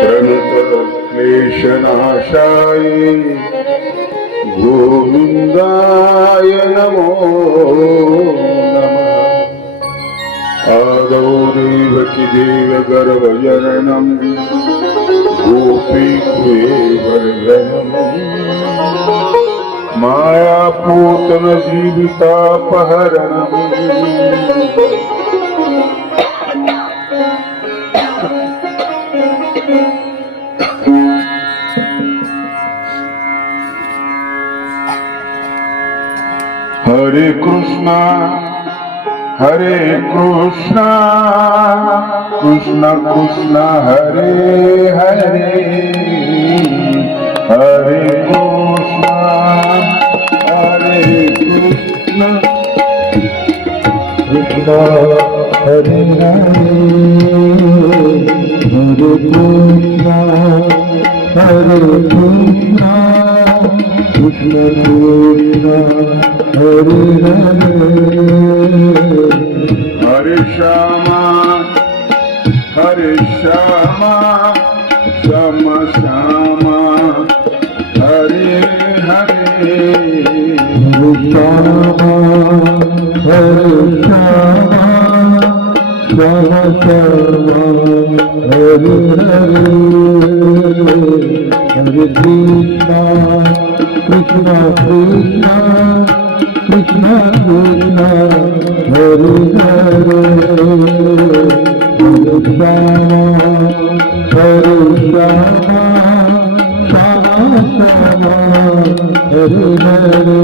प्रणत क्लेशनाशाय गोविंदाय नमो नमः। आदौ देवकी देवगर्भजननं गोपीकुलेवर्धनम् मायापूतन जीवितापहरणम् हरे Krishna Krishna Krishna Hare Hare Hare Krishna Krishna Krishna Hare Hare Hare Krishna Krishna Krishna Hare Hare Shyama Shyama Shyama Hare Hare Shyama Shyama Shyama Hare Hare Hare Krishna Krishna Krishna Krishna Krishna Hare Hare Hare Shyama Shyama Shyama Hare Hare.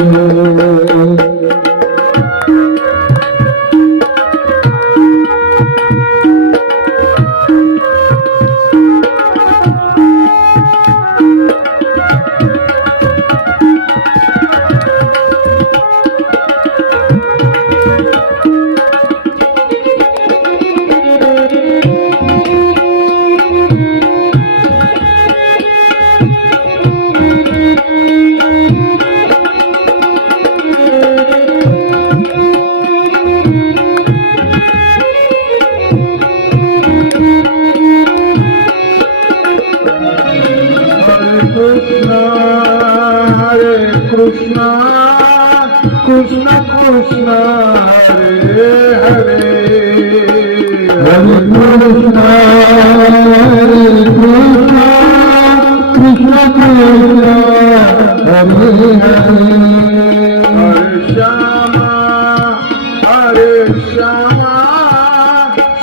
Krishna Krishna Krishna Hare Hare Hare Krishna Krishna Krishna Hare Hare Hare Shyama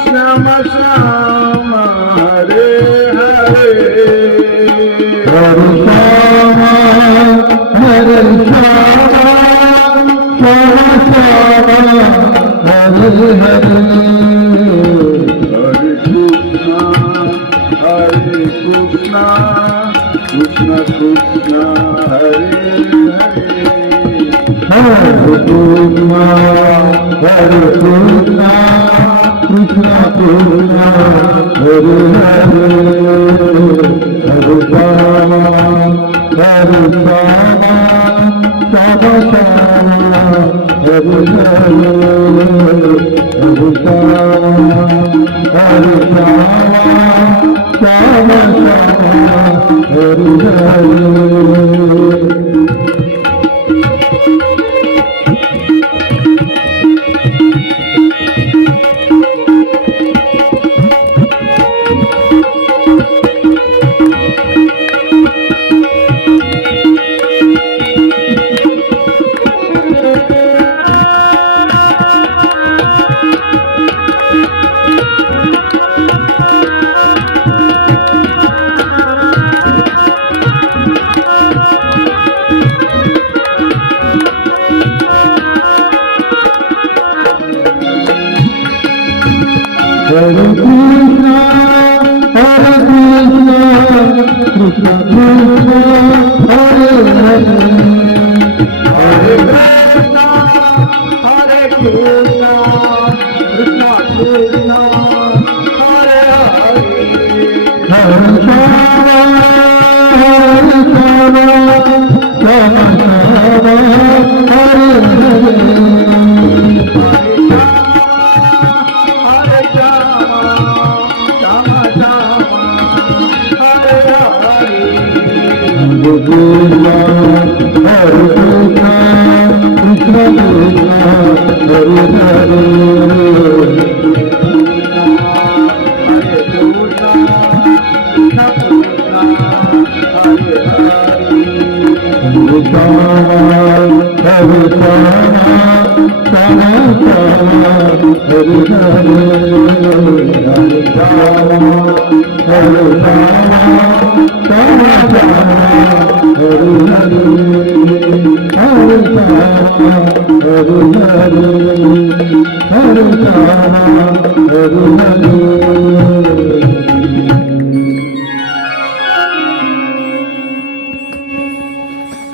Shyama Shyama Hare Hare Hare Shyama Hare Hare Krishna Krishna Krishna Hare Hare Krishna Krishna Krishna Hare Hare Hare Shyama Shyama Shyama Hare Hare Hare Shyama Hare Hare. Hare Krishna, Krishna Krishna, Hare Hare, Hare Krishna, Krishna Krishna, Hare Hare, Hare Shama, Shama Shama, Hare Hare.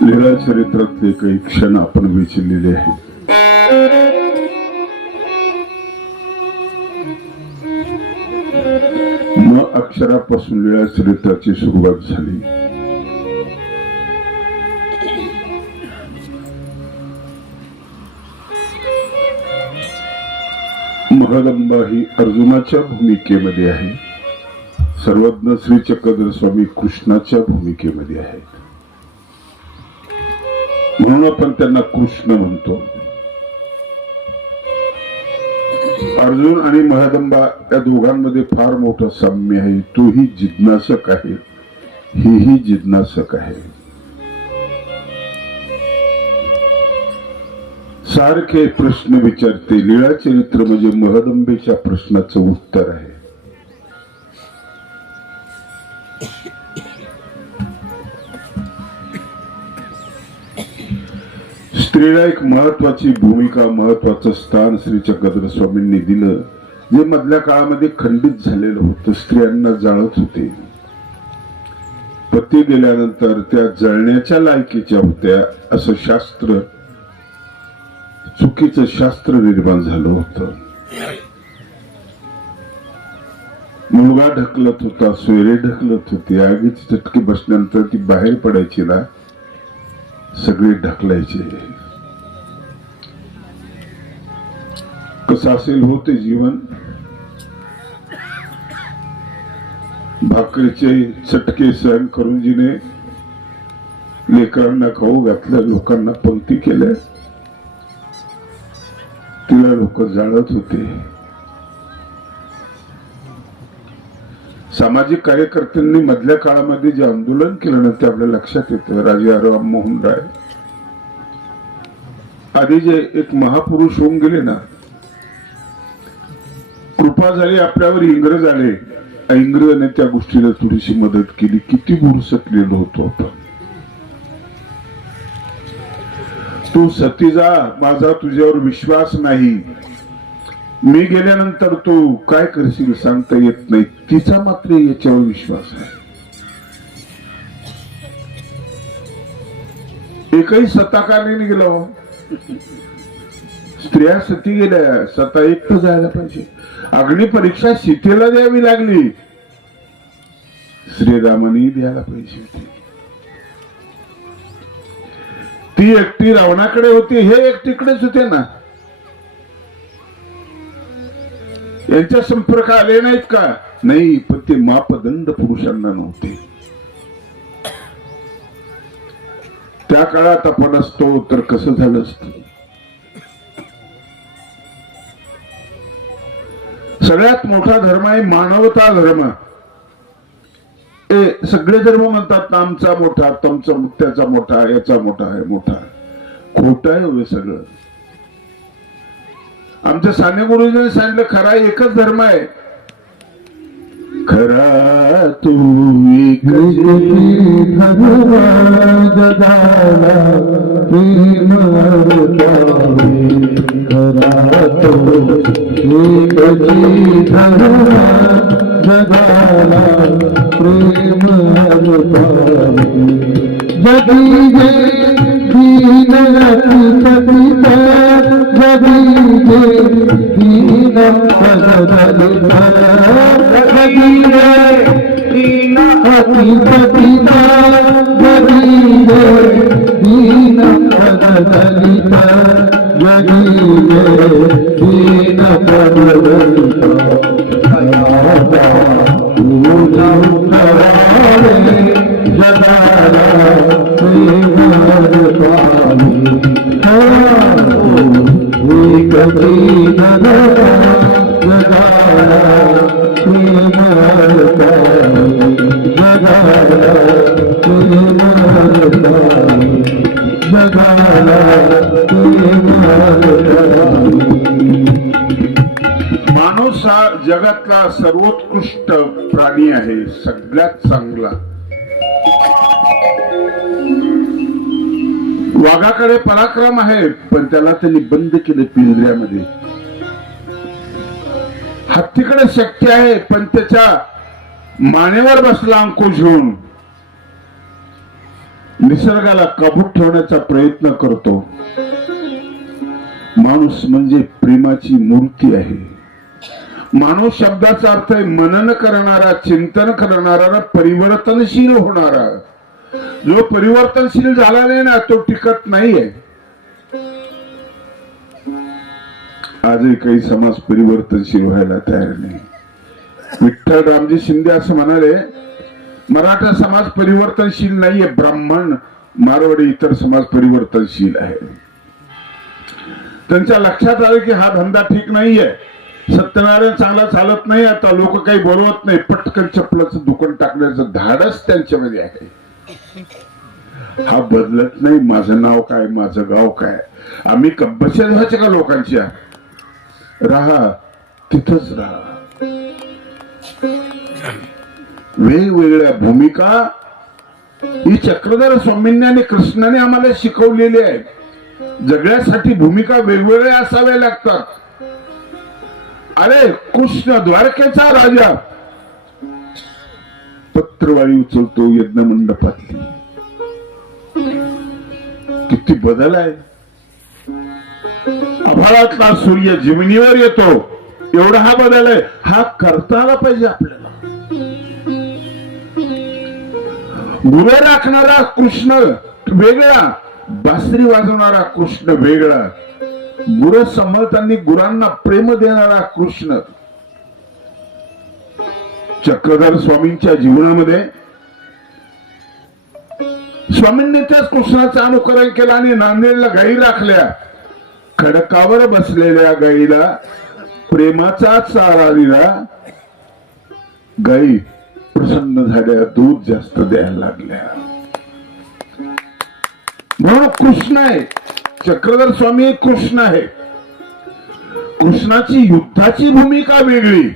लीला चरित्रातले काही क्षण आपण विचारलेले आहेत. म अक्षरापासून लीला चरित्राची सुरुवात झाली. महदंबा ही अर्जुनाच्या भूमिकेमध्ये आहे. सर्वज्ञ श्री चक्रधर स्वामी कृष्णाच्या भूमिकेमध्ये आहेत. म्हणून आपण त्यांना कृष्ण म्हणतो. अर्जुन आणि महदंबा या दोघांमध्ये फार मोठं साम्य आहे. तोही जिज्ञासक आहे, हीही जिज्ञासक आहे. सारखे प्रश्न विचारते. लीळा चरित्र म्हणजे महदंबेच्या प्रश्नाचं उत्तर आहे. स्त्रीला एक महत्वाची भूमिका, महत्वाचं स्थान श्री चक्रधर स्वामींनी दिलं, जे मधल्या काळामध्ये खंडित झालेलं होतं. स्त्रियांना जाळत होते. पती गेल्यानंतर त्या जळण्याच्या लायकीच्या होत्या असं शास्त्र, चुकीचं शास्त्र निर्माण झालं होतं. मुलगा ढकलत होता, सोयरे ढकलत होते. आगीच चटके बसल्यानंतर ती बाहेर पडायची ना, सगळे ढकलायचे. कसं असेल होते जीवन. भाकरीचे चटके सहन करून जिने लेकरांना खाऊ घातल्या, लोकांना पंक्ती केल्या, तिला लोक जाळत होते. सामाजिक कार्यकर्त्यांनी मधल्या काळामध्ये जे आंदोलन केलं ना, ते आपल्या लक्षात येतं. राजा राममोहन राय आधी जे एक महापुरुष होऊन गेले ना, कृपा झाली आपल्यावर. इंग्रज आले, इंग्रजांनी त्या गोष्टीला थोडीशी मदत केली. किती बुरसटलेलो होतो आपण. तू सती जा, माझा तुझ्यावर विश्वास नाही. मी गेल्यानंतर तू काय करशील सांगता येत नाही. तिचा मात्र याच्यावर विश्वास आहे. एकही सता का नाही निघाला. स्त्रिया सती गेल्या, सता एकटं जायला पाहिजे. अग्निपरीक्षा सीतेला द्यावी लागली, श्रीरामाने द्यायला पाहिजे. ती एकटी रावणाकडे होती, हे एकटीकडेच होते ना. यांच्या संपर्क आले नाहीत का? नाही, पण ते मापदंड पुरुषांना नव्हते. त्या काळात आपण असतो तर कसं झालं असतं. सगळ्यात मोठा धर्म आहे मानवता धर्म. सगळे धर्म म्हणतात आमचा मोठा, तुमचा त्याचा मोठा, याचा मोठा आहे. मोठा खोट आहे हे सगळं. आमच्या साने गुरुजीने सांगितलं, खरा एकच धर्म आहे. खरा तू जगाला माणूस हा जगातला सर्वोत्कृष्ट प्राणी आहे, सगळ्यात चांगला. वाघाकडे पराक्रम आहे, पण त्याला त्यांनी बंद केलं पिंजऱ्यामध्ये. हत्तीकडे शक्ती आहे, पण त्याच्या मानेवर बसला अंकुश घेऊन. निसर्गाला काबूत ठेवण्याचा प्रयत्न करतो. माणूस म्हणजे प्रेमाची मूर्ती आहे. माणूस शब्दाचा अर्थ आहे मनन करणारा, चिंतन करणारा, परिवर्तनशील होणारा. जो परिवर्तनशील झाला नाही ना, तो टिकत नाहीये. आजही काही समाज परिवर्तनशील व्हायला तयार नाही. विठ्ठल रामजी शिंदे असं म्हणाले, मराठा समाज परिवर्तनशील नाहीये, ब्राह्मण, मारवाडी, इतर समाज परिवर्तनशील आहे. त्यांच्या लक्षात आलं की हा धंदा ठीक नाहीये. सत्यनारायण चांगला चालत नाही. आता लोक काही बोलवत नाही, पटकन चपलाचं दुकान टाकण्याचं धाडस त्यांच्यामध्ये आहे. हा बदलत नाही. माझं नाव काय, माझं गाव काय, आम्ही कब्बशा व्हायचे का लोकांच्या? राहा तिथंच राहा. वेगवेगळ्या भूमिका ही चक्रधर स्वामींनी आणि कृष्णाने आम्हाला शिकवलेली आहे. जगण्यासाठी भूमिका वेगवेगळ्या असाव्या लागतात. अरे कृष्ण द्वारकेचा राजा पत्रवाळी उचलतो यज्ञ मंडपातली. किती बदल आहे. आभाळातला सूर्य जमिनीवर येतो, एवढा हा बदल आहे. हा करता आला पाहिजे आपल्याला. गुरु राखणारा कृष्ण वेगळा, बासरी वाजवणारा कृष्ण वेगळा. गुरु सांभाळताना गुरांना प्रेम देणारा कृष्ण. चक्रधर स्वामींच्या जीवनामध्ये स्वामींनी त्याच कृष्णाचं अनुकरण केलं आणि नांदेडला गायी राखल्या. खडकावर बसलेल्या गायीला प्रेमाचा चारा दिला. गायी प्रसन्न झाल्या, दूध जास्त द्यायला लागल्या. म्हणून कृष्ण आहे. चक्रधर स्वामी कृष्ण आहे. कृष्णाची युद्धाची भूमिका वेगळी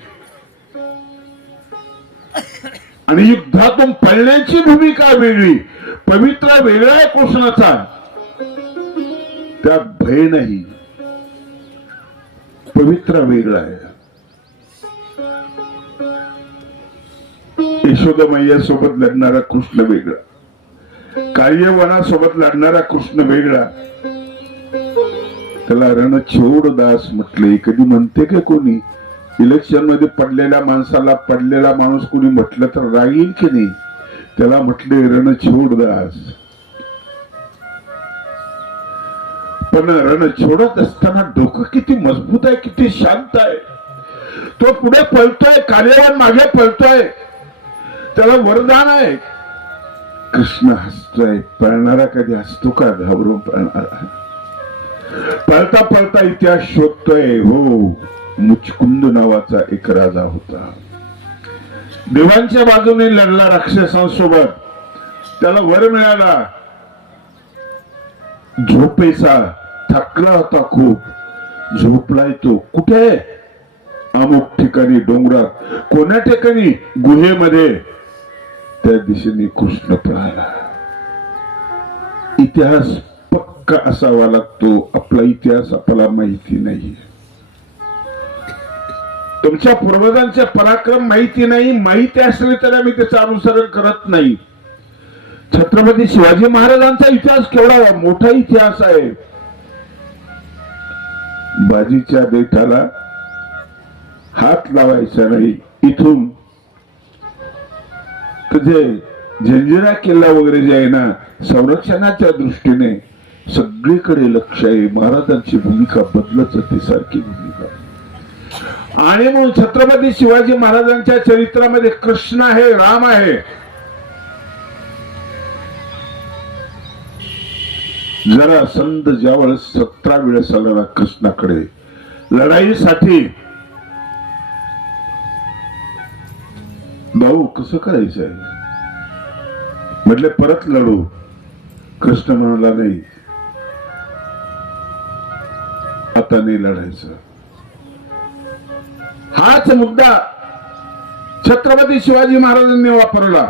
आणि युद्धातून पळण्याची भूमिका वेगळी. पवित्र वेगळा आहे कृष्णाचा, त्यात भय नाही. पवित्र वेगळा आहे. यशोदा मैया सोबत लढणारा कृष्ण वेगळा, कार्यवनासोबत लढणारा कृष्ण वेगळा. त्याला रणछोड दास म्हटले. कधी म्हणते का कोणी इलेक्शन मध्ये पडलेल्या माणसाला पडलेला माणूस कोणी म्हटलं तर रागील की नाही? त्याला म्हटले रणछोड दास. पण रणछोडत असताना डोकं किती मजबूत आहे, किती शांत आहे. तो पुढे पळतोय, कार्यवान मागे पळतोय, त्याला वरदान आहे. कृष्ण हसतोय. पळणारा कधी हसतो का? घाबरून पळणारा. पळता पळता इतिहास शोधतोय. हो, मुचकुंद नावाचा एक राजा होता. देवांच्या बाजूने लढला राक्षसांसोबत. त्याला वर मिळाला. झोपेचा थकला होता खूप. झोपलाय तो. कुठे? अमुक ठिकाणी डोंगरात. कोण्या ठिकाणी? गुहेमध्ये. त्या दिशेने कृष्ण पळाला. इतिहास पक्का असावा लागतो. आपला इतिहास आपल्याला माहिती नाही. तुमच्या पूर्वजांचे पराक्रम माहिती नाही. माहिती असले तर आम्ही त्याचं अनुसरण करत नाही. छत्रपती शिवाजी महाराजांचा इतिहास केवढा मोठा इतिहास आहे. बाजीच्या बेटाला हात लावायचा नाही. इथून जे जंजिरा किल्ला वगैरे जे आहे ना, संरक्षणाच्या दृष्टीने सगळीकडे लक्ष आहे. महाराजांची भूमिका बदलत जाते, सारखी भूमिका. आणि म्हणून छत्रपती शिवाजी महाराजांच्या चरित्रामध्ये कृष्ण आहे, राम आहे. जरा संत ज्यावेळेस 17 वेळेस आला कृष्णाकडे, लढाईसाठी भाऊ कसं करायचंय म्हटले, परत लढू. कृष्ण म्हणाला, नाही, आता नाही लढायचं. हाच मुद्दा छत्रपती शिवाजी महाराजांनी वापरला.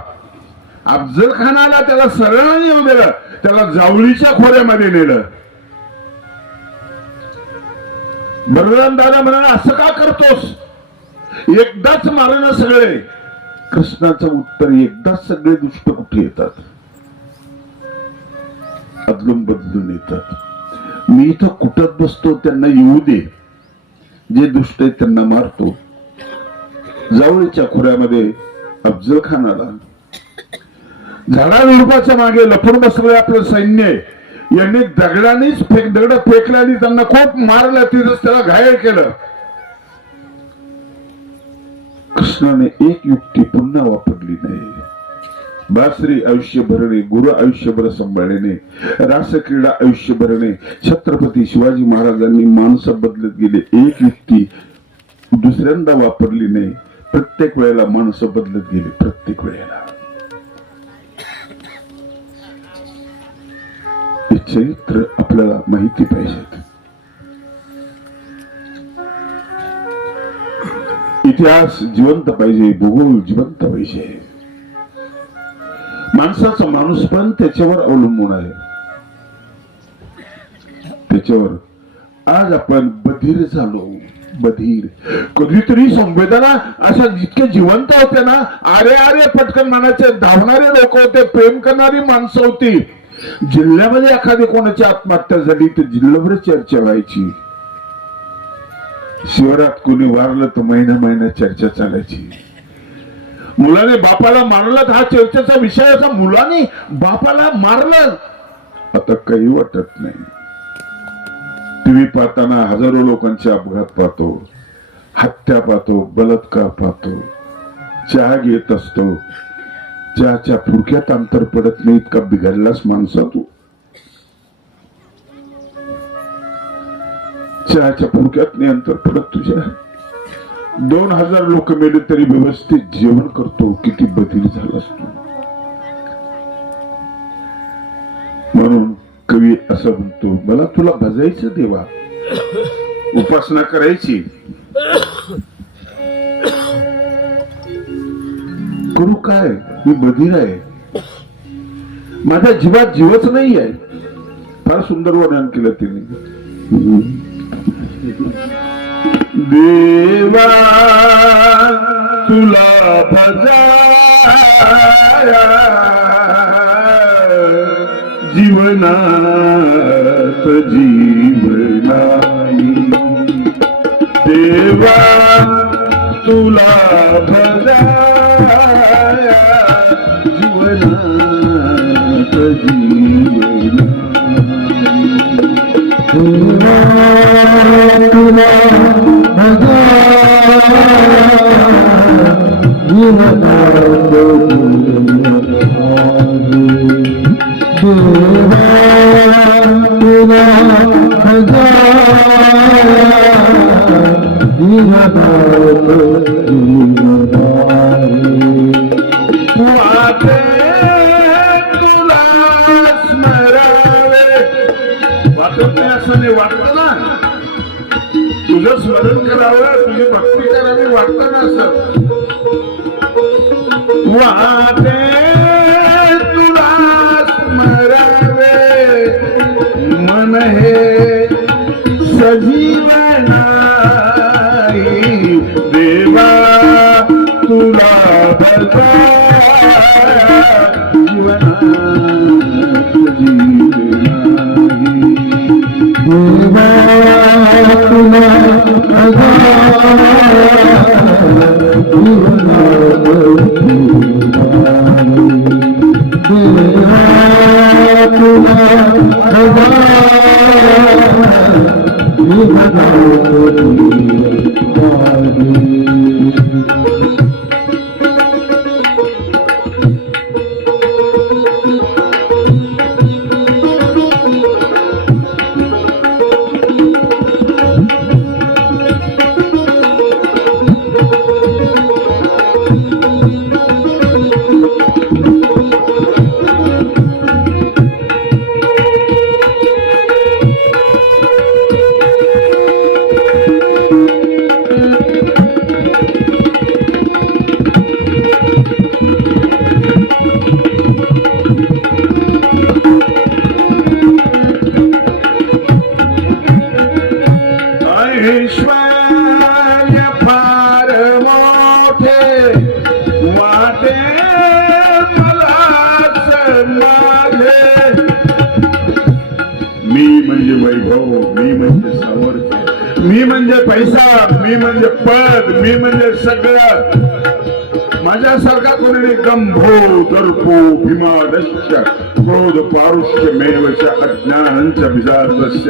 अफजल खानाला त्याला सरळ येऊ दिलं, त्याला जावळीच्या खोऱ्यामध्ये नेलं. बलराम दादा म्हणाला, असं का करतोस, एकदाच मारणं सगळे. कृष्णाचं उत्तर, एकदाच सगळे दुष्ट कुठे येतात, अदलून बदलून येतात. मी इथं कुठत बसतो, त्यांना येऊ दे, जे दुष्ट आहेत त्यांना मारतो. जावळीच्या खोऱ्यामध्ये अफजल खानाला झाडाझुडपाच्या मागे लपून बसले आपलं सैन्य, यांनी दगड फेकल्याने त्यांना खूप मारलं, तिथंच त्याला घायल केलं. कृष्णाने एक युक्ती पुन्हा वापरली नाही. बासरी आयुष्य भरणे, गुरु आयुष्यभर सांभाळणे, रासक्रीडा आयुष्य भरणे. छत्रपती शिवाजी महाराजांनी माणसं बदलत गेले, एक युक्ती दुसऱ्यांदा वापरली नाही. प्रत्येक वेळेला माणसं बदलत गेली, प्रत्येक वेळेला. हे चरित्र आपल्याला माहिती पाहिजेत. इतिहास जिवंत पाहिजे, भूगोल जिवंत पाहिजे. माणसाचा माणूस पण त्याच्यावर अवलंबून आहे. त्याच्यावर आज आपण बधीर झालो, बधीर. कधीतरी संवेदना अशा जितके जिवंत होते ना, आरे आरे पटकन म्हणायचे, धावणारे लोक होते, प्रेम करणारी माणसं होती. जिल्ह्यामध्ये एखादी कोणाची आत्महत्या झाली तर जिल्हाभर चर्चा व्हायची. शिवरात कोणी वारलं तर महिना चर्चा चालायची. मुलाने बापाला मारलं तर हा चर्चेचा विषय असा, मुलाने बापाला मारलं. आता काही वाटत नाही. टीव्ही पाहताना हजारो लोकांचे अपघात पाहतो, हत्या पाहतो, बलात्कार पाहतो. चहा घेत असतो, चहाच्या फुरक्यात अंतर पडत नाही, इतका बिघडलास माणसा तू. चहाच्या फुरक्यात नाही अंतर पडत तुझ्या. 2000 लोक मेले तरी व्यवस्थित जेवण करतो, किती बधीर झालास तू. म्हणून कवी असं म्हणतो, मला तुला भजायचं देवा, उपासना करायची, करू काय, मी बधीर आहे, माझ्या जीवात जीवच नाही आहे. फार सुंदर वर्णन केलं तिने. देवा तुला भजाया जीवनात जीव नाही. देवा तुला भजाया जीवनात जीव वाटत ना, तुझं स्मरण करावं, तुझी भक्ती करावी वाटत ना. असं वाटे तुला स्मरावे मन हे सजीव नाही. देवा तुला भजाया जीवनात जीव नाही. देवा तुला वैभव, मी म्हणजे सामर्थ्य, मी म्हणजे पैसा, मी म्हणजे पद, मी म्हणजे सगळं. माझ्यासारखा कोणी नाही. गंभो दर्पो भीमादश्च क्रोध पारुष्य मेवश अज्ञानंच विजातस्य.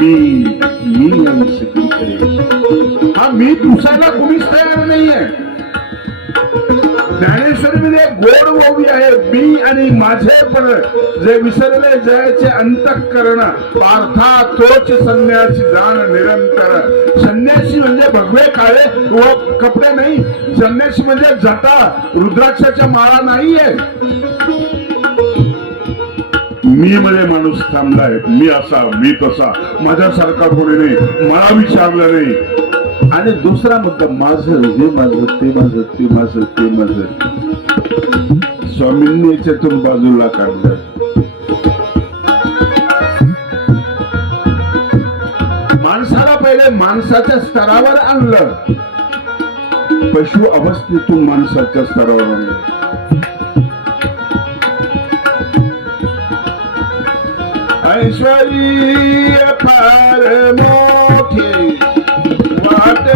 मी आणि सगळीकडे. हा मी पुसायला कोणीच तयार नाहीये. ज्ञानेश्वरीमध्ये गोड ओवी आहे. मी आणि माझेपण जे विसरले जायचे अंतःकरण पार्था तोच संन्यासी जाण निरंतर. संन्यासी म्हणजे भगवे काळे व कपडे नाही. संन्यासी म्हणजे जटा रुद्राक्षाच्या माळा नाहीये. मी मध्ये माणूस थांबलाय. मी असा, मी तसा, माझ्यासारखा कोणी नाही, मला विचारलं नाही. आणि दुसरा मुद्दा माझं, हे माझं, ते माझं, ते माझं, ते माझं. स्वामींनी याच्यातून बाजूला काढलं. माणसाला पहिले माणसाच्या स्तरावर आणलं, पशु अवस्थेतून माणसाच्या स्तरावर आणलं. ऐश्वर्य फार मोठी वाटे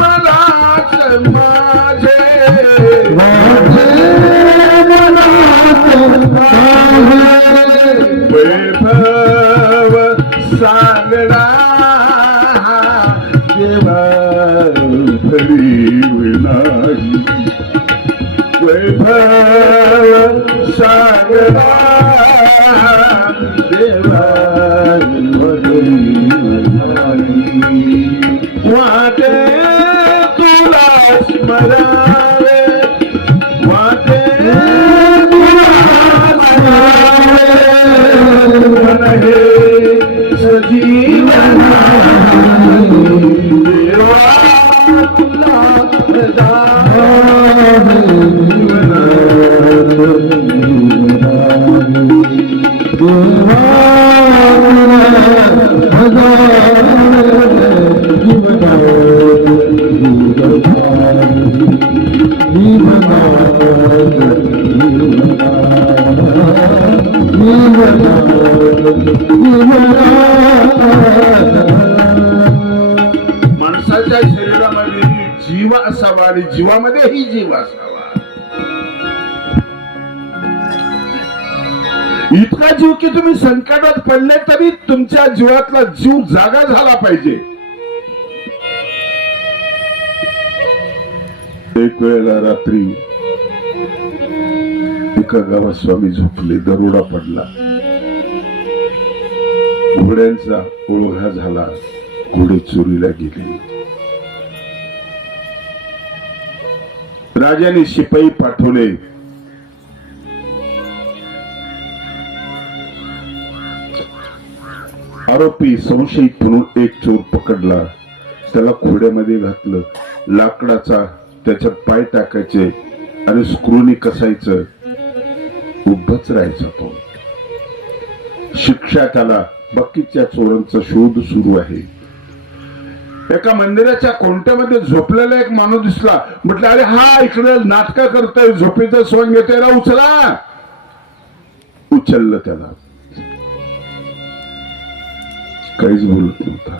मलाच माझे, वैभव सांगडा देवा भरीव नाही. वैभव सांगडा देवा भरीव नाही. वाटे तुला स्मरावे, वाटे तुला स्मरावे, मन हे सजीवन देवा तुला माणसाच्या शरीरामध्ये जीव असावा आणि जीवामध्येही जीव असावा. इतका जीव की तुम्ही संकटात पडले तरी तुमच्या जीवातला जीव जागा झाला पाहिजे. एक वेळेला रात्री एका गावात स्वामी झोपले. दरोडा पडला. घोड्यांचा ओळघा झाला. घोडे चोरीला गेले. राजाने शिपाई पाठवले. आरोपी संशयित म्हणून एक चोर पकडला. त्याला घोड्यामध्ये घातलं. लाकडाचा त्याच्यात पाय टाकायचे आणि स्क्रूनी कसायचं. उभंच राहायचा तो. शिक्षा त्याला. बाकीच्या चोरांचा शोध सुरू आहे. एका मंदिराच्या कोणत्यामध्ये झोपलेला एक माणूस दिसला. म्हटलं अरे हा इकडे नाटक करतोय, झोपेचं सोंग घेतोय, उचला. उचललं त्याला. काहीच बोलत नव्हता.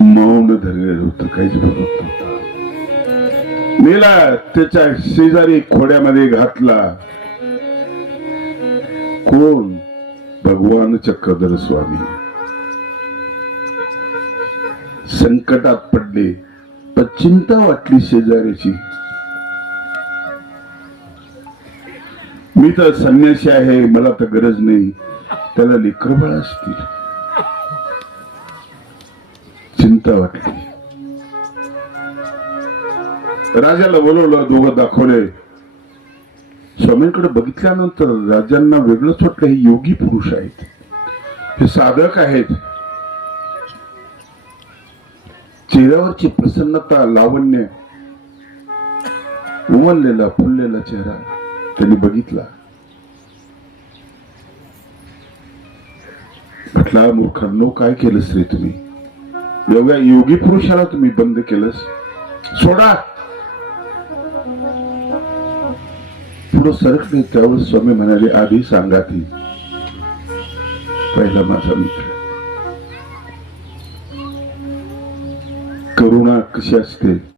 मौन धरलेलं होतं. काहीच बोलत नव्हता. नेला. त्याच्या शेजारी खोड्यामध्ये घातला. कोण? भगवान चक्रधर स्वामी. संकटात पडले. पण चिंता वाटली शेजाऱ्याची. मी तर संन्यासी आहे, मला तर गरज नाही. त्याला लेकरं बाळ असतील. चिंता वाटली. राजाला बोलवलं. दोघं दाखवले. स्वामींकडे बघितल्यानंतर राजांना वेगळंच वाटलं. हे योगी पुरुष आहेत, हे साधक आहेत. चेहऱ्यावरची प्रसन्नता, लावण्य, उमललेला फुललेला चेहरा त्यांनी बघितला. म्हटला मूर्खांनो, काय केलंस रे तुम्ही? एवढ्या योगी पुरुषाला तुम्ही बंद केलंस. सोडा. पुढं सरकले. त्यावेळेस स्वामी म्हणाले आधी सांगा ती पहिला माझा मित्र. करुणा कशी असते